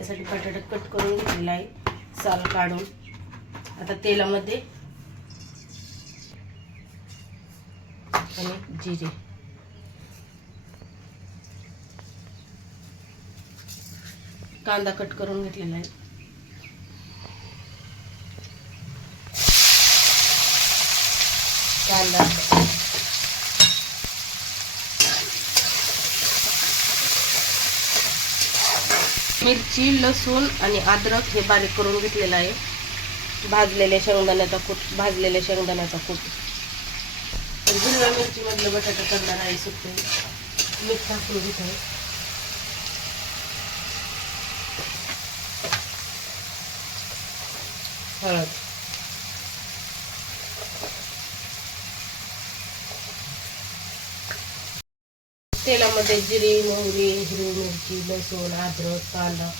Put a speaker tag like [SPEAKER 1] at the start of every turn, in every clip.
[SPEAKER 1] त्यासाठी बटाटा कट करून घेतलेला आहे. साल काढून. आता तेलामध्ये आणि जिरे. कांदा कट करून घेतलेला आहे. कांदा. मिरची लसूण आणि अद्रक हे बारीक करून घेतलेलं आहे. भाजलेल्या शेंगदाण्याचा कूट भाजलेल्या शेंगदाण्याचा कूट. हिरव्या मिरचीमधलं बटाटा करणार आहे सुकते मीठ टाकून घेत. आहे हळद. तेलामध्ये जिरे मोहरी हिरवी मिरची लसूण अद्रक कांदा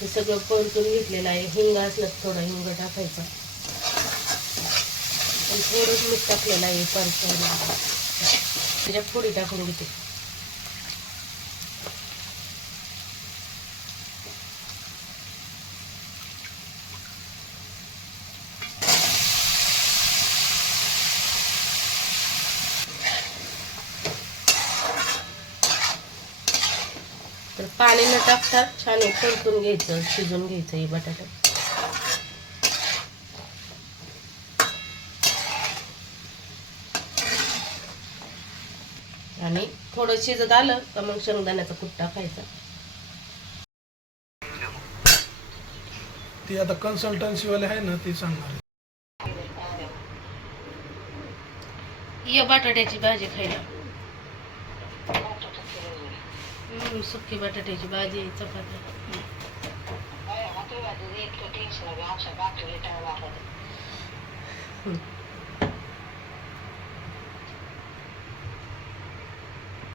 [SPEAKER 1] हे सगळं परतून घेतलेलं आहे. हिंग असलं थोडा हिंग टाकायचा. आणि थोडंच मीठ टाकलेलं आहे परतायला त्याच्यात फोडी टाकून घेते. तर पाणी न टाकता छान परतून घ्यायचं शिजून घ्यायचं हे बटाटा. आणि थोडं शिजत आलं का मग शेंगदाण्याचा कूट टाकायचा
[SPEAKER 2] ती आता कन्सल्टन्सीवाले आहे ना ती सांगणार
[SPEAKER 1] ये बटाट्याची भाजी खायला. सुकी बटाट्याची भाजी चपाती हम्म.